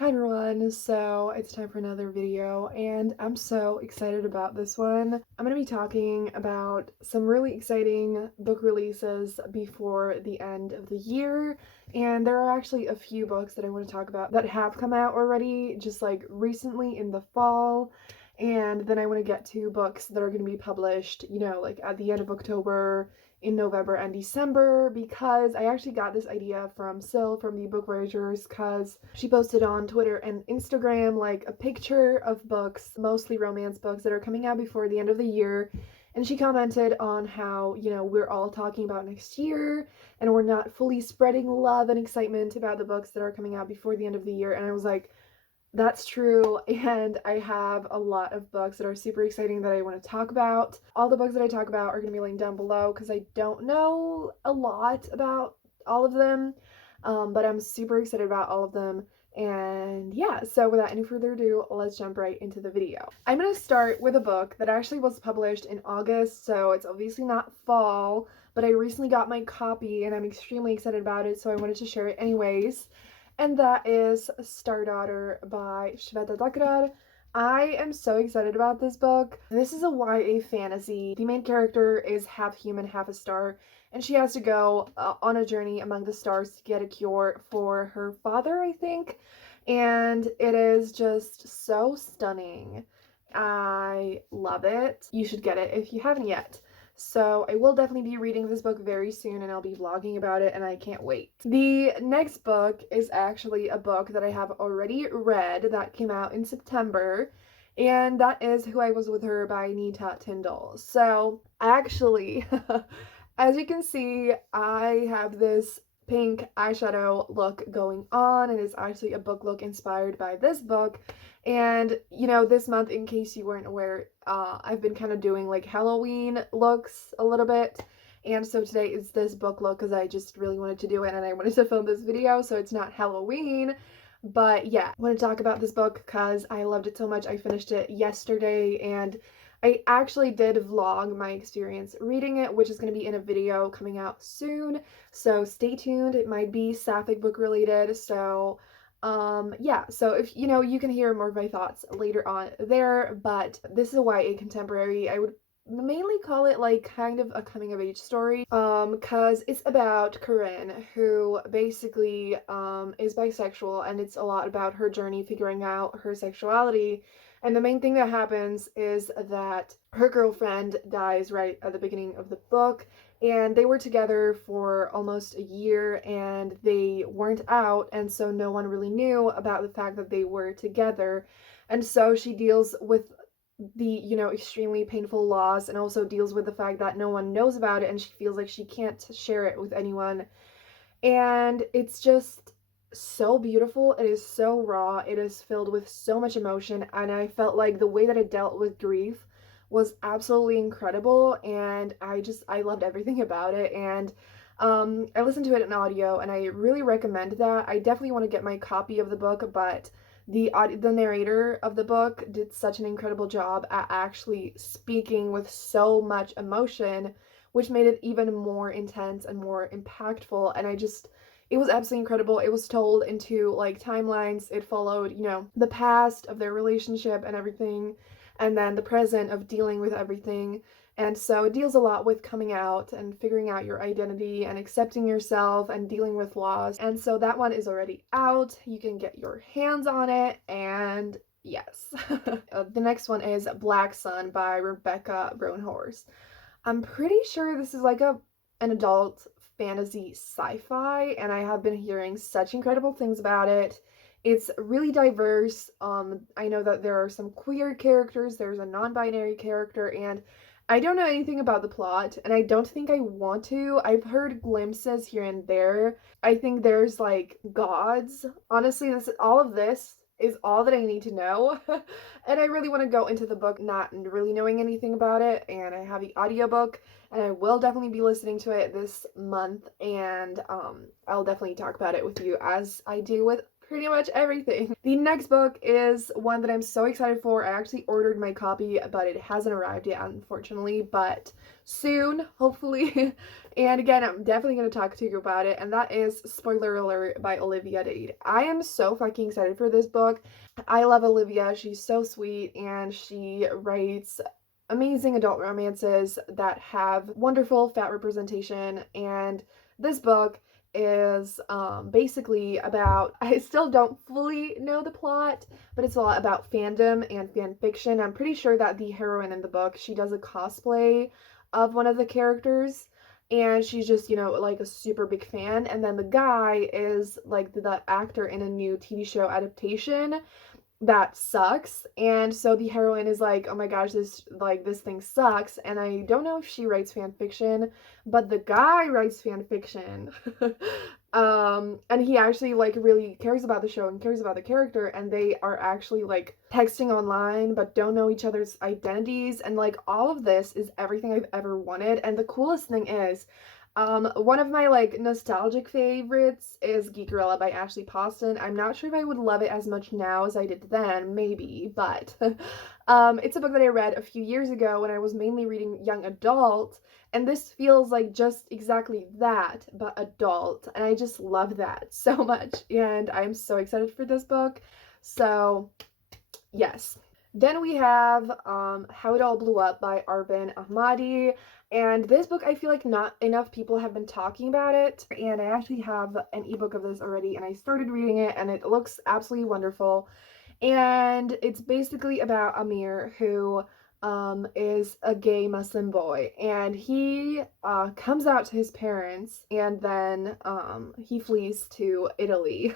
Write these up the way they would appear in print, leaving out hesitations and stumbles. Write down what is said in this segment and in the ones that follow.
Hi everyone, so it's time for another video and I'm so excited about this one. I'm going to be talking about some really exciting book releases before the end of the year, and there are actually a few books that I want to talk about that have come out already just like recently in the fall, and then I want to get to books that are going to be published, like at the end of October, in November and December, because I actually got this idea from Sil from the Book Voyagers, because she posted on Twitter and Instagram like a picture of books, mostly romance books, that are coming out before the end of the year. And she commented on how, we're all talking about next year and we're not fully spreading love and excitement about the books that are coming out before the end of the year. And I was like, that's true, and I have a lot of books that are super exciting that I want to talk about. All the books that I talk about are going to be linked down below because I don't know a lot about all of them, but I'm super excited about all of them. And yeah, so without any further ado, let's jump right into the video. I'm going to start with a book that actually was published in August, so it's obviously not fall, but I recently got my copy and I'm extremely excited about it, so I wanted to share it anyways, and that is Star Daughter by Shweta Dakrar. I am so excited about this book. This is a YA fantasy. The main character is half human, half a star, and she has to go on a journey among the stars to get a cure for her father, I think. And it is just so stunning. I love it. You should get it if you haven't yet. So I will definitely be reading this book very soon and I'll be vlogging about it and I can't wait. The next book is actually a book that I have already read that came out in September, and that is Who I Was With Her by Nita Tyndall. So actually, as you can see, I have this pink eyeshadow look going on, and it's actually a book look inspired by this book. And this month, in case you weren't aware, I've been kind of doing like Halloween looks a little bit, and so today is this book look because I just really wanted to do it and I wanted to film this video, so it's not Halloween. But yeah, I want to talk about this book because I loved it so much. I finished it yesterday and I actually did vlog my experience reading it, which is going to be in a video coming out soon, so stay tuned. It might be sapphic book related, so yeah, so if you can hear more of my thoughts later on there. But this is a YA contemporary. I would mainly call it like kind of a coming of age story, because it's about Corinne, who basically is bisexual, and it's a lot about her journey figuring out her sexuality. And the main thing that happens is that her girlfriend dies right at the beginning of the book, and they were together for almost a year and they weren't out, and so no one really knew about the fact that they were together. And so she deals with the extremely painful loss, and also deals with the fact that no one knows about it and she feels like she can't share it with anyone. And it's just so beautiful. It is so raw. It is filled with so much emotion, and I felt like the way that it dealt with grief was absolutely incredible, and I loved everything about it. And I listened to it in audio and I really recommend that. I definitely want to get my copy of the book, but the narrator of the book did such an incredible job at actually speaking with so much emotion, which made it even more intense and more impactful. And it was absolutely incredible. It was told into like timelines. It followed, the past of their relationship and everything, and then the present of dealing with everything. And so it deals a lot with coming out and figuring out your identity and accepting yourself and dealing with loss. And so that one is already out. You can get your hands on it, and yes. The next one is Black Sun by Rebecca Roanhorse. I'm pretty sure this is like an adult fantasy sci-fi, and I have been hearing such incredible things about it. It's really diverse. I know that there are some queer characters, there's a non-binary character, and I don't know anything about the plot, and I don't think I want to. I've heard glimpses here and there. I think there's like gods. Honestly, all of this is all that I need to know. And I really want to go into the book not really knowing anything about it, and I have the audiobook and I will definitely be listening to it this month, and I'll definitely talk about it with you as I do with pretty much everything. The next book is one that I'm so excited for. I actually ordered my copy, but it hasn't arrived yet, unfortunately, but soon, hopefully. And again, I'm definitely going to talk to you about it, and that is Spoiler Alert by Olivia Dade. I am so fucking excited for this book. I love Olivia. She's so sweet, and she writes amazing adult romances that have wonderful fat representation, and this book is basically about, I still don't fully know the plot, but it's a lot about fandom and fan fiction. I'm pretty sure that the heroine in the book, she does a cosplay of one of the characters, and she's just, you know, like a super big fan, and then the guy is like the actor in a new TV show adaptation that sucks. And so the heroine is like, oh my gosh, this thing sucks. And I don't know if she writes fan fiction, but the guy writes fan fiction. And he actually like really cares about the show and cares about the character, and they are actually like texting online but don't know each other's identities, and like all of this is everything I've ever wanted. And the coolest thing is, one of my like nostalgic favorites is Geekerella by Ashley Poston. I'm not sure if I would love it as much now as I did then, maybe, but it's a book that I read a few years ago when I was mainly reading young adult, and this feels like just exactly that, but adult, and I just love that so much, and I'm so excited for this book. So yes. Then we have How It All Blew Up by Arvin Ahmadi. And this book, I feel like not enough people have been talking about it. And I actually have an ebook of this already, and I started reading it, and it looks absolutely wonderful. And it's basically about Amir, who is a gay Muslim boy, and he comes out to his parents, and then he flees to Italy.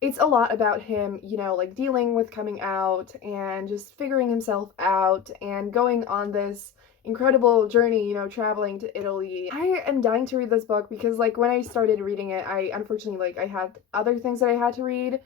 It's a lot about him, you know, like dealing with coming out and just figuring himself out and going on this incredible journey, you know, traveling to Italy. I am dying to read this book because like when I started reading it, I unfortunately like I had other things that I had to read,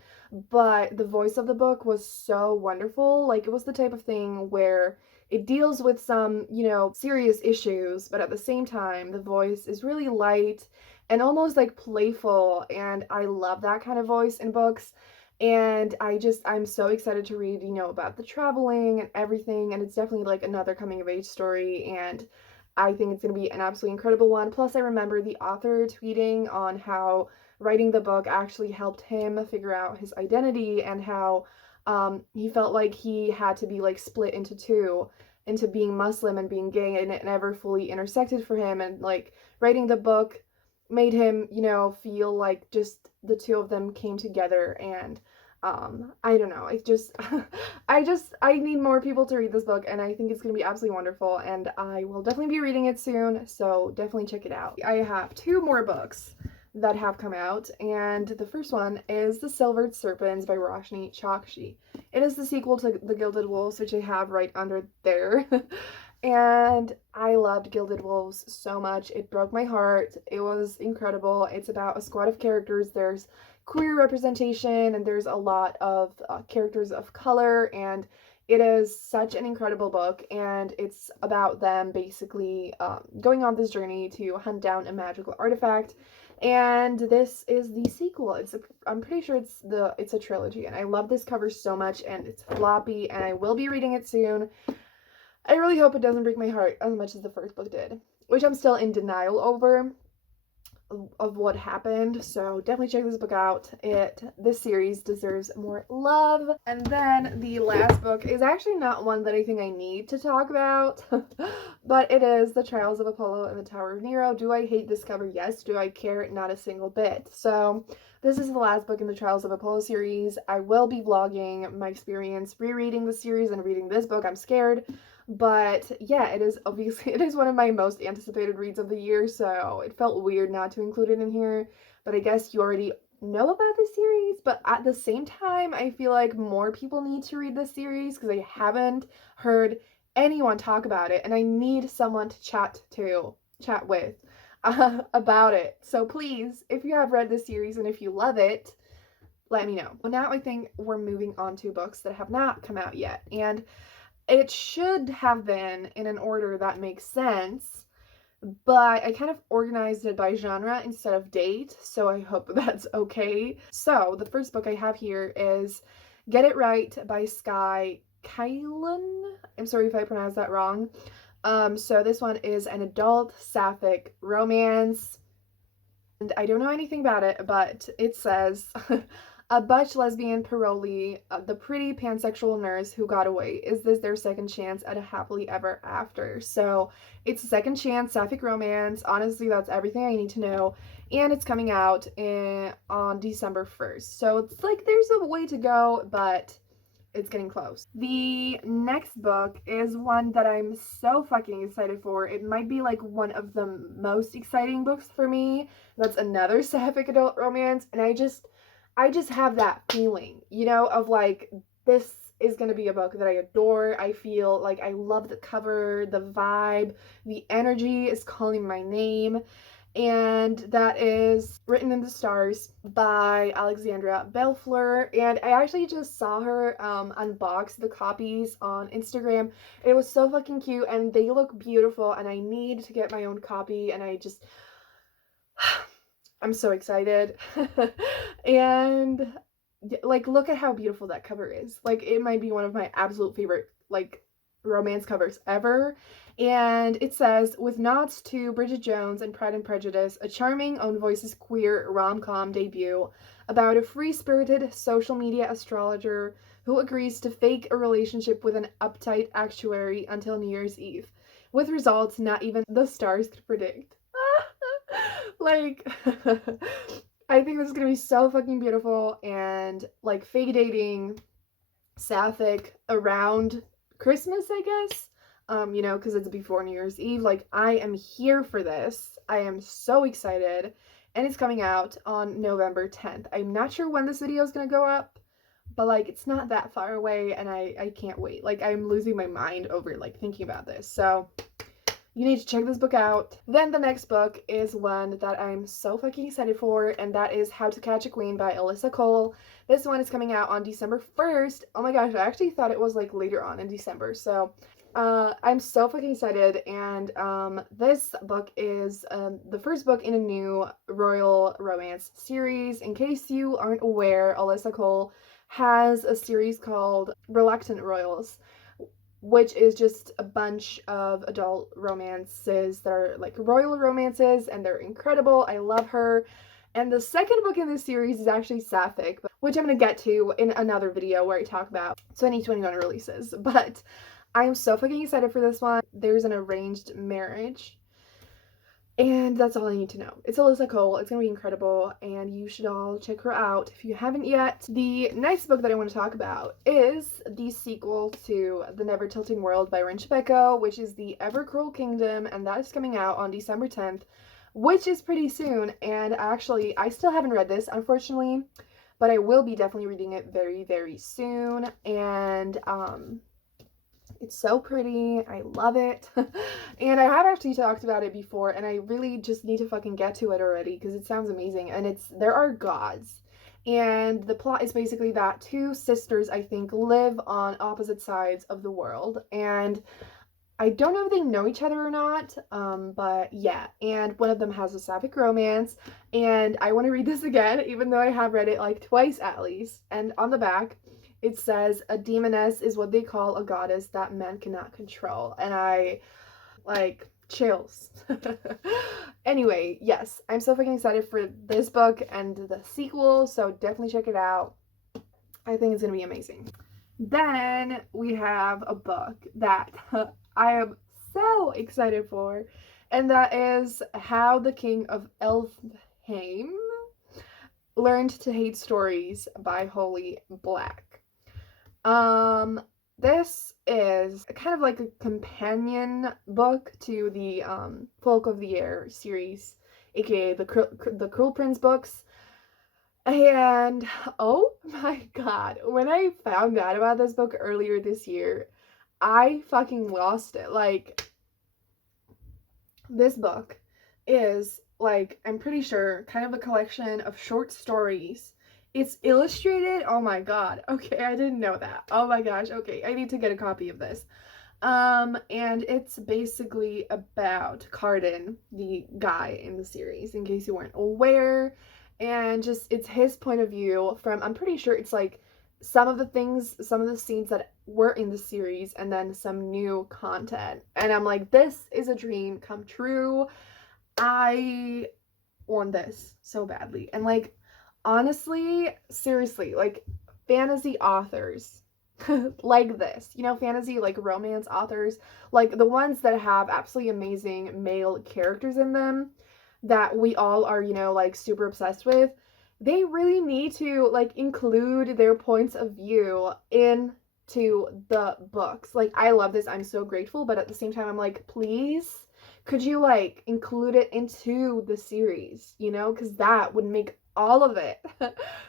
but the voice of the book was so wonderful. Like it was the type of thing where it deals with some, you know, serious issues, but at the same time, the voice is really light and almost like playful, and I love that kind of voice in books. And I'm so excited to read, you know, about the traveling and everything, and it's definitely like another coming of age story, and I think it's going to be an absolutely incredible one. Plus, I remember the author tweeting on how writing the book actually helped him figure out his identity, and how he felt like he had to be like split into two, into being Muslim and being gay, and it never fully intersected for him, and like writing the book made him, you know, feel like just the two of them came together. And I don't know, it's just I need more people to read this book, and I think it's gonna be absolutely wonderful, and I will definitely be reading it soon, so definitely check it out. I have two more books that have come out, and the first one is The Silvered Serpents by Roshani Chokshi. It is the sequel to The Gilded Wolves, which I have right under there. And I loved Gilded Wolves so much. It broke my heart. It was incredible. It's about a squad of characters. There's queer representation, and there's a lot of characters of color, and it is such an incredible book, and it's about them basically going on this journey to hunt down a magical artifact. And this is the sequel. I'm pretty sure it's a trilogy, and I love this cover so much, and it's floppy, and I will be reading it soon. I really hope it doesn't break my heart as much as the first book did, which I'm still in denial over of what happened, so definitely check this book out. This series deserves more love. And then the last book is actually not one that I think I need to talk about, but it is The Trials of Apollo and the Tower of Nero. Do I hate this cover? Yes. Do I care? Not a single bit. So this is the last book in the Trials of Apollo series. I will be vlogging my experience rereading the series and reading this book. I'm scared. But yeah, it is one of my most anticipated reads of the year, so it felt weird not to include it in here. But I guess you already know about this series, but at the same time, I feel like more people need to read this series because I haven't heard anyone talk about it, and I need someone to chat with about it. So please, if you have read this series and if you love it, let me know. Well, now I think we're moving on to books that have not come out yet, and it should have been in an order that makes sense, but I kind of organized it by genre instead of date, so I hope that's okay. So the first book I have here is Get It Right by Sky Kylan. I'm sorry if I pronounced that wrong. So this one is an adult sapphic romance. And I don't know anything about it, but it says a butch lesbian parolee, the pretty pansexual nurse who got away. Is this their second chance at a happily ever after? So it's a second chance sapphic romance. Honestly, that's everything I need to know. And it's coming out on December 1st. So it's like there's a way to go, but it's getting close. The next book is one that I'm so fucking excited for. It might be like one of the most exciting books for me. That's another sapphic adult romance, and I just have that feeling, you know, of like this is going to be a book that I adore. I feel like I love the cover, the vibe, the energy is calling my name. And that is Written in the Stars by Alexandra Bellefleur. And I actually just saw her unbox the copies on Instagram. It was so fucking cute, and they look beautiful, and I need to get my own copy, and I'm so excited. And like, look at how beautiful that cover is. Like, it might be one of my absolute favorite like romance covers ever. And it says, with nods to Bridget Jones and Pride and Prejudice, a charming Own Voices queer rom-com debut about a free-spirited social media astrologer who agrees to fake a relationship with an uptight actuary until New Year's Eve, with results not even the stars could predict. Like, I think this is gonna be so fucking beautiful, and like fake dating, sapphic around Christmas, I guess. You know, because it's before New Year's Eve. Like, I am here for this. I am so excited. And it's coming out on November 10th. I'm not sure when this video is gonna go up, but like it's not that far away, and I can't wait. Like, I'm losing my mind over like thinking about this. So you need to check this book out. Then the next book is one that I'm so fucking excited for, and that is How to Catch a Queen by Alyssa Cole. This one is coming out on December 1st. Oh my gosh, I actually thought it was like later on in December. So I'm so fucking excited, and this book is the first book in a new royal romance series. In case you aren't aware, Alyssa Cole has a series called Reluctant Royals, which is just a bunch of adult romances that are like royal romances, and they're incredible. I love her. And the second book in this series is actually sapphic, which I'm going to get to in another video where I talk about 2021 releases. But I'm so fucking excited for this one. There's an arranged marriage, and that's all I need to know. It's Alyssa Cole. It's gonna be incredible, and you should all check her out if you haven't yet. The next book that I want to talk about is the sequel to The Never Tilting World by Rin Shepeko, which is The Ever Cruel Kingdom, and that is coming out on December 10th, which is pretty soon. And actually, I still haven't read this, unfortunately, but I will be definitely reading it very, very soon. And it's so pretty. I love it. And I have actually talked about it before, and I really just need to fucking get to it already because it sounds amazing. And there are gods. And the plot is basically that two sisters, I think, live on opposite sides of the world. And I don't know if they know each other or not, but yeah. And one of them has a sapphic romance. And I want to read this again, even though I have read it like twice at least. And on the back, it says, a demoness is what they call a goddess that men cannot control. And I, like, chills. Anyway, yes, I'm so fucking excited for this book and the sequel, so definitely check it out. I think it's gonna be amazing. Then we have a book that I am so excited for, and that is How the King of Elfhame Learned to Hate Stories by Holly Black. This is kind of like a companion book to the Folk of the Air series, aka the Cruel Prince books. And oh my god, when I found out about this book earlier this year, I fucking lost it. Like, this book is, like, I'm pretty sure, kind of a collection of short stories. It's illustrated. Oh my god. Okay, I didn't know that. Oh my gosh. Okay, I need to get a copy of this. And it's basically about Cardin, the guy in the series, in case you weren't aware. And just it's his point of view from, I'm pretty sure it's like some of the things, some of the scenes that were in the series, and then some new content. And I'm like, this is a dream come true. I want this so badly. And like, honestly, seriously, like fantasy authors like this, you know, fantasy like romance authors, like the ones that have absolutely amazing male characters in them that we all are, you know, like super obsessed with, they really need to like include their points of view into the books. Like, I love this, I'm so grateful, but at the same time I'm like, please could you like include it into the series, you know, because that would make all of it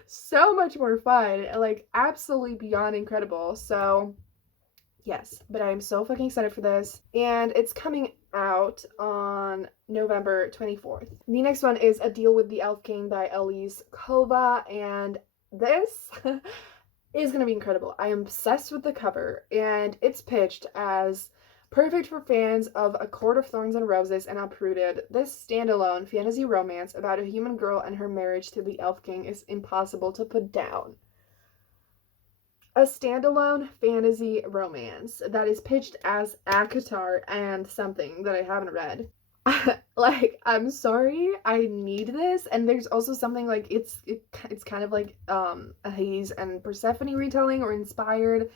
so much more fun, like absolutely beyond incredible. So yes, but I'm so fucking excited for this, and it's coming out on November 24th. The next one is A Deal with the Elf King by Elise Kova, and this is gonna be incredible. I am obsessed with the cover, and it's pitched as perfect for fans of A Court of Thorns and Roses and Uprooted. This standalone fantasy romance about a human girl and her marriage to the Elf King is impossible to put down. A standalone fantasy romance that is pitched as ACOTAR and something that I haven't read. Like, I'm sorry, I need this. And there's also something like it's kind of like a Hades and Persephone retelling or inspired.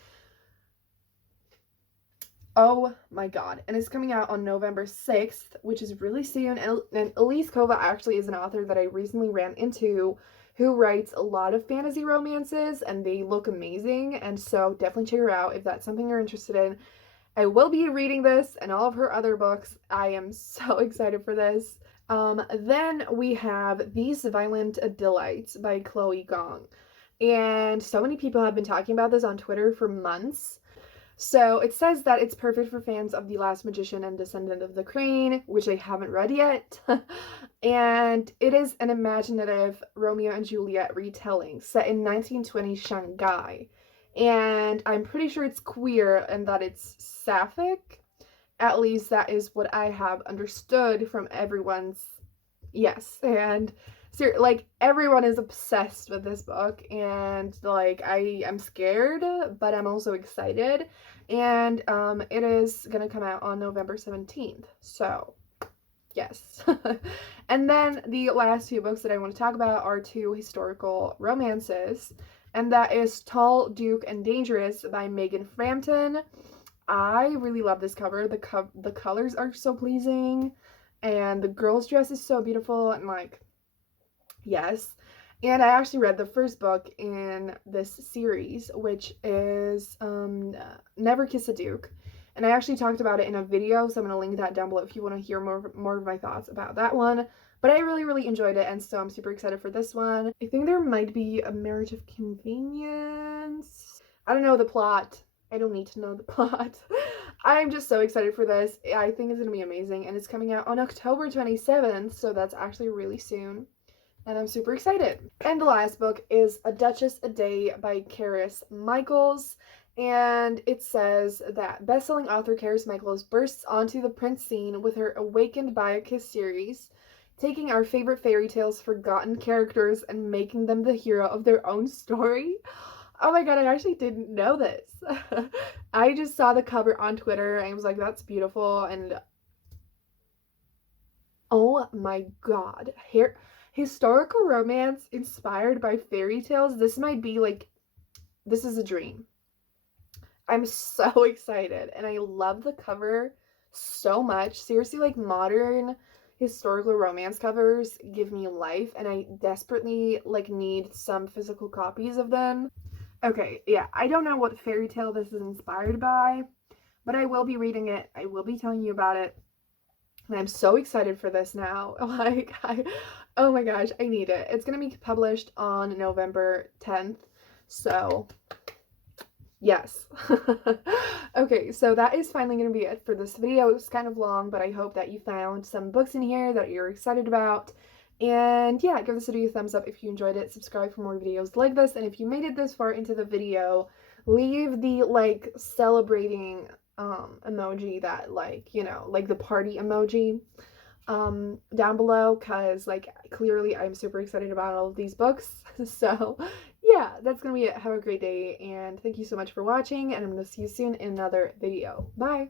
Oh my god. And it's coming out on November 6th, which is really soon. And Elise Kova actually is an author that I recently ran into who writes a lot of fantasy romances, and they look amazing. And so definitely check her out if that's something you're interested in. I will be reading this and all of her other books. I am so excited for this. Then we have These Violent Delights by Chloe Gong. And so many people have been talking about this on Twitter for months. So it says that it's perfect for fans of The Last Magician and Descendant of the Crane, which I haven't read yet. And it is an imaginative Romeo and Juliet retelling set in 1920 Shanghai. And I'm pretty sure it's queer and that it's sapphic. At least that is what I have understood from everyone's. Yes, and like everyone is obsessed with this book, and like I am scared, but I'm also excited. And it is gonna come out on November 17th. So yes. And then the last two books that I want to talk about are two historical romances, and that is Tall, Duke, and Dangerous by Megan Frampton. I really love this cover. The colors are so pleasing, and the girl's dress is so beautiful, and like, yes. And I actually read the first book in this series, which is Never Kiss a Duke. And I actually talked about it in a video, so I'm going to link that down below if you want to hear more of my thoughts about that one. But I really, really enjoyed it, and so I'm super excited for this one. I think there might be a Marriage of Convenience. I don't know the plot. I don't need to know the plot. I'm just so excited for this. I think it's going to be amazing, and it's coming out on October 27th, so that's actually really soon. And I'm super excited. And the last book is A Duchess a Day by Karis Michaels. And it says that best-selling author Karis Michaels bursts onto the print scene with her Awakened by a Kiss series, taking our favorite fairy tales, forgotten characters, and making them the hero of their own story. Oh my god, I actually didn't know this. I just saw the cover on Twitter and I was like, that's beautiful. And oh my god, here. Historical romance inspired by fairy tales. This might be like, this is a dream. I'm so excited, and I love the cover so much. Seriously, like modern historical romance covers give me life, and I desperately like need some physical copies of them. Okay, yeah, I don't know what fairy tale this is inspired by, but I will be reading it. I will be telling you about it. And I'm so excited for this now. Like, oh my gosh, I need it. It's going to be published on November 10th. So, yes. Okay, so that is finally going to be it for this video. It was kind of long, but I hope that you found some books in here that you're excited about. And yeah, give this video a thumbs up if you enjoyed it. Subscribe for more videos like this. And if you made it this far into the video, leave the like celebrating emoji that, like, you know, like the party emoji down below, because like clearly I'm super excited about all of these books. So yeah, that's gonna be it. Have a great day, and thank you so much for watching, and I'm gonna see you soon in another video. Bye.